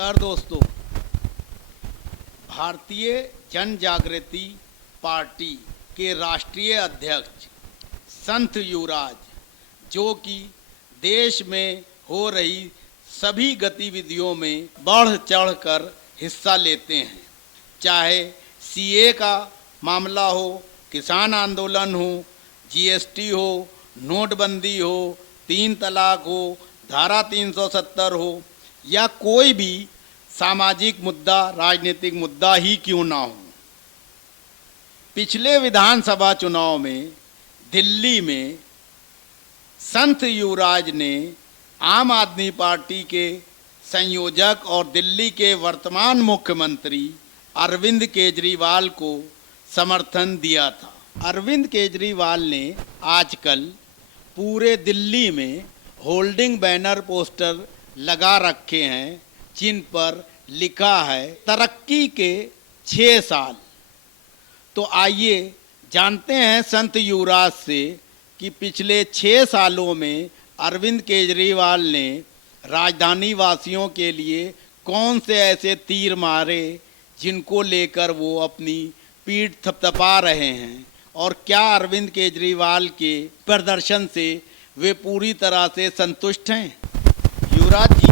नमस्कार दोस्तों। भारतीय जन जागृति पार्टी के राष्ट्रीय अध्यक्ष संत युवराज, जो कि देश में हो रही सभी गतिविधियों में बढ़ चढ़कर हिस्सा लेते हैं, चाहे सीए का मामला हो, किसान आंदोलन हो, जीएसटी हो, नोटबंदी हो, 3 तलाक हो, धारा 370 हो या कोई भी सामाजिक मुद्दा, राजनीतिक मुद्दा ही क्यों ना हो। पिछले विधानसभा चुनाव में दिल्ली में संत युवराज ने आम आदमी पार्टी के संयोजक और दिल्ली के वर्तमान मुख्यमंत्री अरविंद केजरीवाल को समर्थन दिया था। अरविंद केजरीवाल ने आजकल पूरे दिल्ली में होल्डिंग बैनर पोस्टर लगा रखे हैं, जिन पर लिखा है तरक्की के 6 साल। तो आइए जानते हैं संत युवराज से कि पिछले 6 सालों में अरविंद केजरीवाल ने राजधानी वासियों के लिए कौन से ऐसे तीर मारे जिनको लेकर वो अपनी पीठ थपथपा रहे हैं, और क्या अरविंद केजरीवाल के प्रदर्शन से वे पूरी तरह से संतुष्ट हैं। युवराज जी,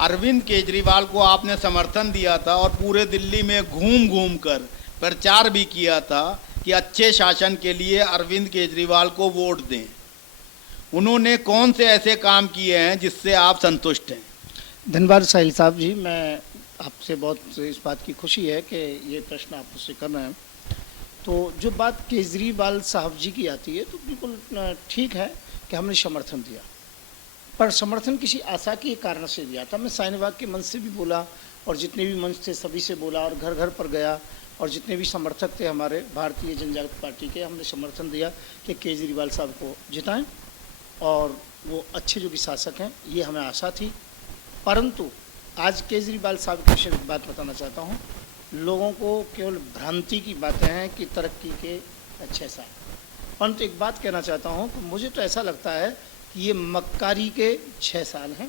अरविंद केजरीवाल को आपने समर्थन दिया था और पूरे दिल्ली में घूम घूम कर प्रचार भी किया था कि अच्छे शासन के लिए अरविंद केजरीवाल को वोट दें। उन्होंने कौन से ऐसे काम किए हैं जिससे आप संतुष्ट हैं। धन्यवाद साहिल साहब जी, मैं आपसे बहुत इस बात की खुशी है कि ये प्रश्न आप मुझसे कर रहे हैं। तो जो बात केजरीवाल साहब जी की आती है तो बिल्कुल ठीक है कि हमने समर्थन दिया, पर समर्थन किसी आशा के कारण से दिया था। मैं शाहीनबाग के मंच से भी बोला और जितने भी मंच थे सभी से बोला और घर घर पर गया, और जितने भी समर्थक थे हमारे भारतीय जन जागृति पार्टी के, हमने समर्थन दिया कि केजरीवाल साहब को जिताएं और वो अच्छे जो भी शासक हैं, ये हमें आशा थी। परंतु आज केजरीवाल साहब के विषय में बात बताना चाहता हूँ। लोगों को केवल भ्रांति की बातें हैं कि तरक्की के 6 साल। परंतु एक बात कहना चाहता हूँ कि मुझे तो ऐसा लगता है कि ये मक्कारी के 6 साल हैं,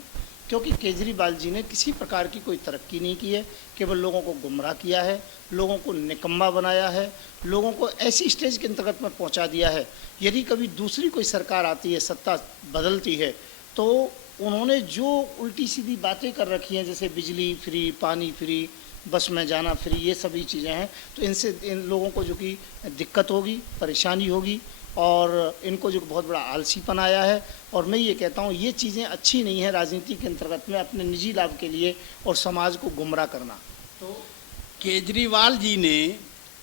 क्योंकि केजरीवाल जी ने किसी प्रकार की कोई तरक्की नहीं की है, केवल लोगों को गुमराह किया है, लोगों को निकम्मा बनाया है, लोगों को ऐसी स्टेज के अंतर्गत में पहुंचा दिया है। यदि कभी दूसरी कोई सरकार आती है, सत्ता बदलती है, तो उन्होंने जो उल्टी सीधी बातें कर रखी हैं, जैसे बिजली फ्री, पानी फ्री, बस में जाना फ्री, ये सभी चीज़ें हैं, तो इनसे इन लोगों को जो कि दिक्कत होगी, परेशानी होगी, और इनको जो बहुत बड़ा आलसीपन आया है। और मैं ये कहता हूँ ये चीज़ें अच्छी नहीं है राजनीति के अंतर्गत में अपने निजी लाभ के लिए और समाज को गुमराह करना। तो केजरीवाल जी ने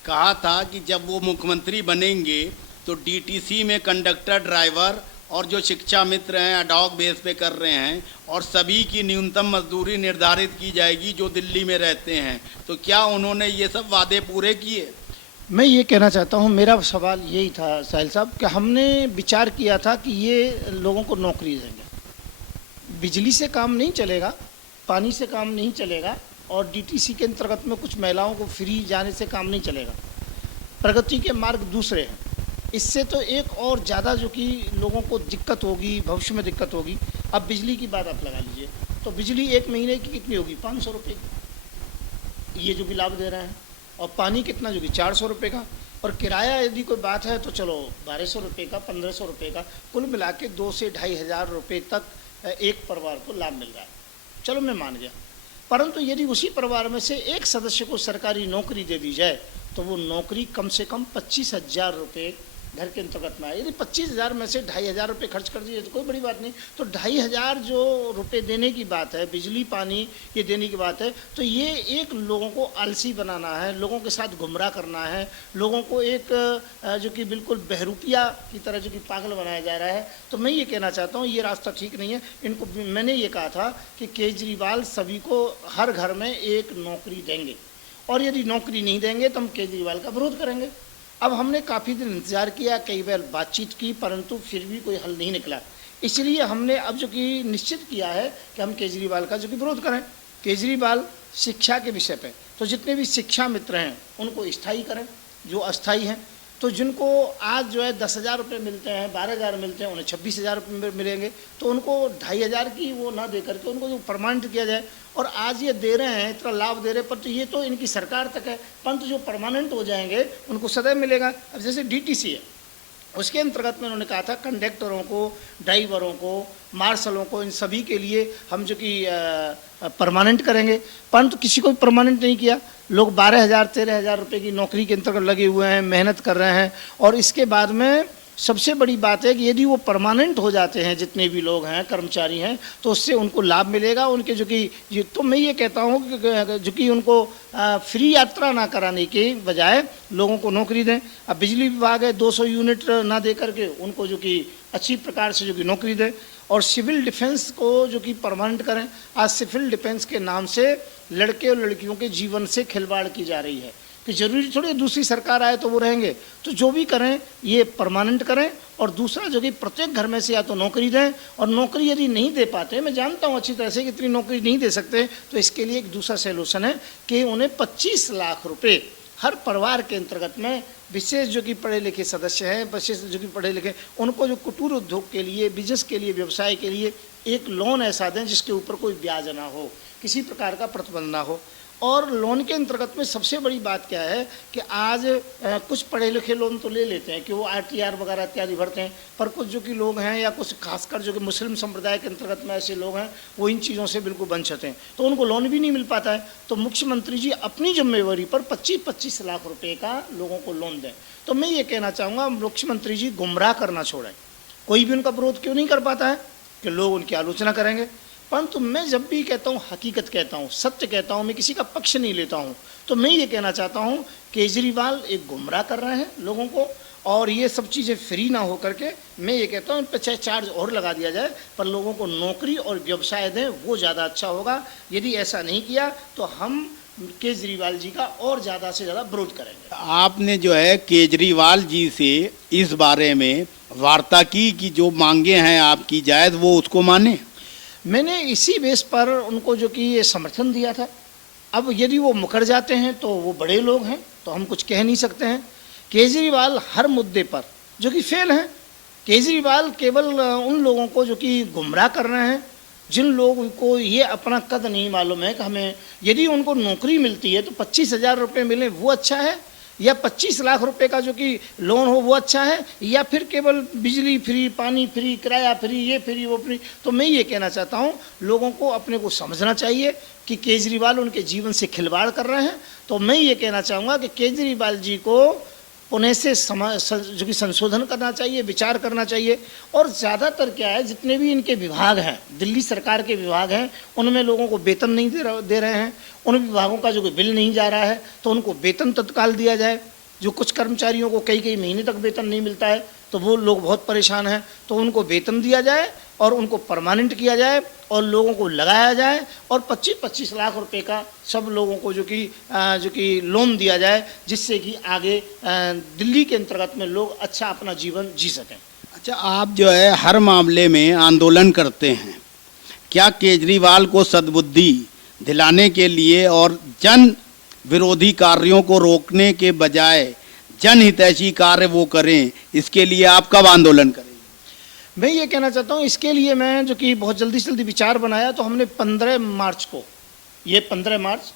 कहा था कि जब वो मुख्यमंत्री बनेंगे तो डीटीसी में कंडक्टर, ड्राइवर और जो शिक्षा मित्र हैं अडॉक बेस पे कर रहे हैं, और सभी की न्यूनतम मजदूरी निर्धारित की जाएगी जो दिल्ली में रहते हैं। तो क्या उन्होंने ये सब वादे पूरे किए। मैं ये कहना चाहता हूँ, मेरा सवाल यही था साहिल साहब कि हमने विचार किया था कि ये लोगों को नौकरी देंगे। बिजली से काम नहीं चलेगा, पानी से काम नहीं चलेगा, और डीटीसी के अंतर्गत में कुछ महिलाओं को फ्री जाने से काम नहीं चलेगा। प्रगति के मार्ग दूसरे हैं। इससे तो एक और ज़्यादा जो कि लोगों को दिक्कत होगी, भविष्य में दिक्कत होगी। अब बिजली की बात आप लगा लीजिए, तो बिजली 1 महीने की कितनी होगी, 500 रुपये की, ये जो भी लाभ दे रहे हैं। और पानी कितना, जो कि 400 रुपये का। और किराया यदि कोई बात है तो चलो 1200 रुपये का, 1500 रुपये का, कुल मिला के 2 से 2500 रुपये तक एक परिवार को लाभ मिल रहा है। चलो मैं मान गया। परंतु यदि उसी परिवार में से एक सदस्य को सरकारी नौकरी दे दी जाए तो वो नौकरी कम से कम 25,000 रुपये घर के अंतर्गत में आए। यदि 25,000 में से 2,500 रुपये खर्च कर दिए तो कोई बड़ी बात नहीं। तो 2,500 जो रुपये देने की बात है, बिजली पानी ये देने की बात है, तो ये एक लोगों को आलसी बनाना है, लोगों के साथ गुमराह करना है, लोगों को एक जो कि बिल्कुल बहरूपिया की तरह जो कि पागल बनाया जा रहा है। तो मैं ये कहना चाहता हूँ ये रास्ता ठीक नहीं है। इनको मैंने ये कहा था कि केजरीवाल सभी को हर घर में एक नौकरी देंगे, और यदि नौकरी नहीं देंगे तो हम केजरीवाल का विरोध करेंगे। अब हमने काफ़ी दिन इंतज़ार किया, कई बार बातचीत की, परंतु फिर भी कोई हल नहीं निकला। इसलिए हमने अब जो कि निश्चित किया है कि हम केजरीवाल का जो कि विरोध करें। केजरीवाल शिक्षा के विषय पे, तो जितने भी शिक्षा मित्र हैं उनको स्थायी करें, जो अस्थायी हैं तो जिनको आज जो है 10,000 रुपये मिलते हैं, 12,000 मिलते हैं, उन्हें 26,000 रुपये मिलेंगे। तो उनको 2,500 की वो ना दे करके उनको जो परमानेंट किया जाए। और आज ये दे रहे हैं, इतना लाभ दे रहे हैं, पर तो ये तो इनकी सरकार तक है, परंतु जो परमानेंट हो जाएंगे उनको सदैव मिलेगा। अब जैसे DTC है, उसके अंतर्गत में उन्होंने कहा था कंडक्टरों को, ड्राइवरों को, मार्शलों को, इन सभी के लिए हम जो कि परमानेंट करेंगे, परंतु किसी को भी परमानेंट नहीं किया। लोग 12,000 13,000 रुपये की नौकरी के अंतर्गत लगे हुए हैं, मेहनत कर रहे हैं। और इसके बाद में सबसे बड़ी बात है कि यदि वो परमानेंट हो जाते हैं, जितने भी लोग हैं कर्मचारी हैं, तो उससे उनको लाभ मिलेगा। उनके जो कि तो मैं ये कहता हूँ कि जो कि उनको फ्री यात्रा ना कराने के बजाय लोगों को नौकरी दें। अब बिजली विभाग है, 200 यूनिट ना दे करके उनको जो कि अच्छी प्रकार से जो कि नौकरी दें। और सिविल डिफेंस को जो कि परमानेंट करें। आज सिविल डिफेंस के नाम से लड़के और लड़कियों के जीवन से खिलवाड़ की जा रही है कि जरूरी थोड़ी दूसरी सरकार आए तो वो रहेंगे। तो जो भी करें ये परमानेंट करें। और दूसरा जो कि प्रत्येक घर में से या तो नौकरी दें, और नौकरी यदि नहीं दे पाते, मैं जानता हूँ अच्छी तरह से कि इतनी नौकरी नहीं दे सकते, तो इसके लिए एक दूसरा सोल्यूशन है कि उन्हें 25 लाख रुपये हर परिवार के अंतर्गत में, विशेष जो कि पढ़े लिखे सदस्य हैं, विशेष जो कि पढ़े लिखे, उनको जो कुटीर उद्योग के लिए, बिजनेस के लिए, व्यवसाय के लिए एक लोन ऐसा दें जिसके ऊपर कोई ब्याज ना हो, किसी प्रकार का प्रतिबंध ना हो। और लोन के अंतर्गत में सबसे बड़ी बात क्या है कि आज कुछ पढ़े लिखे लोग तो ले लेते हैं कि वो RTR वगैरह इत्यादि भरते हैं, पर कुछ जो कि लोग हैं या कुछ खासकर जो कि मुस्लिम संप्रदाय के अंतर्गत में ऐसे लोग हैं, वो इन चीज़ों से बिल्कुल वंचित हैं, तो उनको लोन भी नहीं मिल पाता है। तो मुख्यमंत्री जी अपनी जिम्मेवारी पर 25-25 लाख रुपये का लोगों को लोन दें। तो मैं ये कहना चाहूँगा मुख्यमंत्री जी गुमराह करना छोड़ें। कोई भी उनका विरोध क्यों नहीं कर पाता है कि लोग उनकी आलोचना करेंगे, परंतु मैं जब भी कहता हूँ हकीकत कहता हूँ, सत्य कहता हूँ, मैं किसी का पक्ष नहीं लेता हूँ। तो मैं ये कहना चाहता हूँ केजरीवाल एक गुमराह कर रहे हैं लोगों को, और ये सब चीज़ें फ्री ना हो करके मैं ये कहता हूँ इन पर चाहे चार्ज और लगा दिया जाए, पर लोगों को नौकरी और व्यवसाय दें, वो ज़्यादा अच्छा होगा। यदि ऐसा नहीं किया तो हम केजरीवाल जी का और ज़्यादा से ज़्यादा विरोध करेंगे। आपने जो है केजरीवाल जी से इस बारे में वार्ता की कि जो मांगे हैं आपकी जायज़, वो उसको माने? मैंने इसी बेस पर उनको जो कि ये समर्थन दिया था। अब यदि वो मुकर जाते हैं तो वो बड़े लोग हैं, तो हम कुछ कह नहीं सकते हैं। केजरीवाल हर मुद्दे पर जो कि फेल हैं। केजरीवाल केवल उन लोगों को जो कि गुमराह कर रहे हैं, जिन लोगों को ये अपना कद नहीं मालूम है कि हमें यदि उनको नौकरी मिलती है तो 25,000 रुपये मिले वो अच्छा है, या 25 लाख रुपए का जो कि लोन हो वो अच्छा है, या फिर केवल बिजली फ्री, पानी फ्री, किराया फ्री, ये फ्री, वो फ्री। तो मैं ये कहना चाहता हूँ लोगों को अपने को समझना चाहिए कि केजरीवाल उनके जीवन से खिलवाड़ कर रहे हैं। तो मैं ये कहना चाहूँगा कि केजरीवाल जी को पुनः से जो कि संशोधन करना चाहिए, विचार करना चाहिए। और ज़्यादातर क्या है, जितने भी इनके विभाग हैं, दिल्ली सरकार के विभाग हैं, उनमें लोगों को वेतन नहीं दे रहे हैं। उन विभागों का जो कि बिल नहीं जा रहा है, तो उनको वेतन तत्काल दिया जाए। जो कुछ कर्मचारियों को कई महीने तक वेतन नहीं मिलता है, तो वो लोग बहुत परेशान हैं, तो उनको वेतन दिया जाए और उनको परमानेंट किया जाए और लोगों को लगाया जाए। और 25-25 लाख रुपए का सब लोगों को जो कि लोन दिया जाए, जिससे कि आगे दिल्ली के अंतर्गत में लोग अच्छा अपना जीवन जी सकें। अच्छा, आप जो है हर मामले में आंदोलन करते हैं, क्या केजरीवाल को सद्बुद्धि दिलाने के लिए और जन विरोधी कार्यों को रोकने के बजाय जनहितैषी कार्य वो करें, इसके लिए आप कब आंदोलन करें? मैं ये कहना चाहता हूँ, इसके लिए मैं जो कि बहुत जल्दी से जल्दी विचार बनाया, तो हमने 15 मार्च को, ये 15 मार्च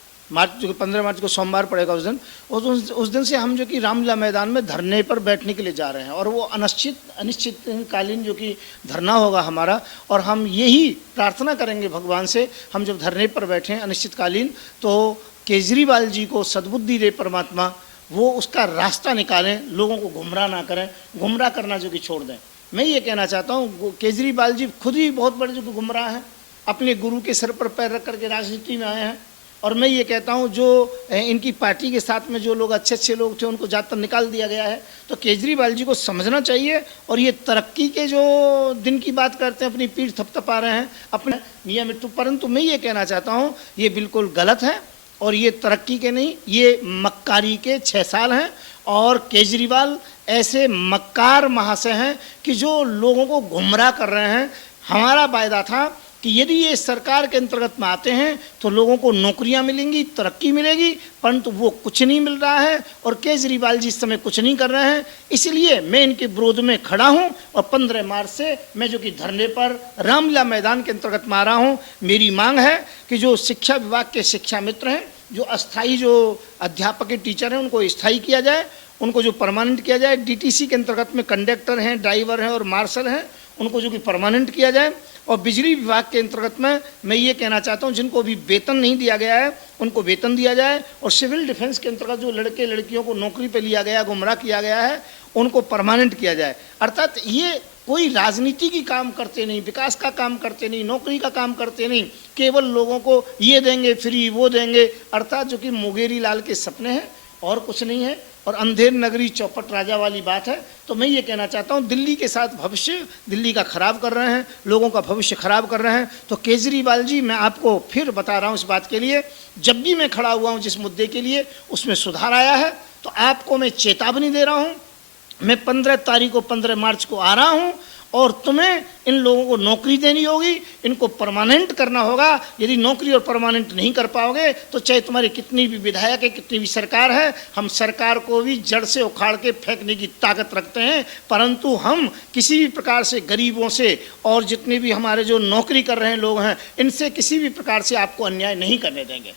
जो कि 15 मार्च को सोमवार पड़ेगा उस दिन से हम जो कि रामलीला मैदान में धरने पर बैठने के लिए जा रहे हैं। और वो अनिश्चितकालीन जो कि धरना होगा हमारा, और हम यही प्रार्थना करेंगे भगवान से, हम जब धरने पर बैठें अनिश्चितकालीन, तो केजरीवाल जी को सद्बुद्धि दे परमात्मा, वो उसका रास्ता निकालें, लोगों को गुमराह ना करें, गुमराह करना जो कि छोड़ दें। मैं ये कहना चाहता हूँ केजरीवाल जी खुद ही बहुत बड़े जो कि गुमराह हैं, अपने गुरु के सर पर पैर रख करके राजनीति में आए हैं। और मैं ये कहता हूँ जो इनकी पार्टी के साथ में जो लोग अच्छे लोग थे उनको ज़्यादातर निकाल दिया गया है। तो केजरीवाल जी को समझना चाहिए। और ये तरक्की के जो दिन की बात करते हैं, अपनी पीठ थपथपा रहे हैं अपने मियाँ मिट्टू, परंतु मैं ये कहना चाहता हूँ ये बिल्कुल गलत है। और ये तरक्की के नहीं, ये मक्कारी के 6 साल हैं। और केजरीवाल ऐसे मक्कार महाशय हैं कि जो लोगों को गुमराह कर रहे हैं। हमारा वायदा था कि यदि ये सरकार के अंतर्गत में आते हैं तो लोगों को नौकरियां मिलेंगी, तरक्की मिलेगी, परंतु वो कुछ नहीं मिल रहा है और केजरीवाल जी इस समय कुछ नहीं कर रहे हैं। इसलिए मैं इनके विरोध में खड़ा हूं और 15 मार्च से मैं जो कि धरने पर रामलीला मैदान के अंतर्गत में आ रहा हूं। मेरी मांग है कि जो शिक्षा विभाग के शिक्षा मित्र हैं, जो अस्थाई जो अध्यापक के टीचर हैं, उनको स्थायी किया जाए, उनको जो परमानेंट किया जाए। डीटीसी के अंतर्गत में कंडक्टर हैं, ड्राइवर हैं और मार्शल हैं, उनको जो कि परमानेंट किया जाए। और बिजली विभाग के अंतर्गत में मैं ये कहना चाहता हूँ, जिनको अभी वेतन नहीं दिया गया है उनको वेतन दिया जाए। और सिविल डिफेंस के अंतर्गत जो लड़के लड़कियों को नौकरी पे लिया गया, गुमराह किया गया है, उनको परमानेंट किया जाए। अर्थात ये कोई राजनीति की काम करते नहीं, विकास का काम करते नहीं, नौकरी का काम करते नहीं, केवल लोगों को ये देंगे फ्री, वो देंगे, अर्थात जो कि मुंगेरी लाल के सपने हैं और कुछ नहीं है। और अंधेर नगरी चौपट राजा वाली बात है। तो मैं ये कहना चाहता हूँ, दिल्ली के साथ भविष्य दिल्ली का खराब कर रहे हैं, लोगों का भविष्य खराब कर रहे हैं। तो केजरीवाल जी, मैं आपको फिर बता रहा हूँ इस बात के लिए, जब भी मैं खड़ा हुआ हूँ जिस मुद्दे के लिए उसमें सुधार आया है तो आपको मैं चेतावनी दे रहा हूँ। मैं 15 तारीख को 15 मार्च को आ रहा हूँ और तुम्हें इन लोगों को नौकरी देनी होगी, इनको परमानेंट करना होगा। यदि नौकरी और परमानेंट नहीं कर पाओगे तो चाहे तुम्हारी कितनी भी विधायक है, कितनी भी सरकार है, हम सरकार को भी जड़ से उखाड़ के फेंकने की ताकत रखते हैं, परंतु हम किसी भी प्रकार से गरीबों से और जितने भी हमारे जो नौकरी कर रहे हैं लोग हैं, इनसे किसी भी प्रकार से आपको अन्याय नहीं करने देंगे।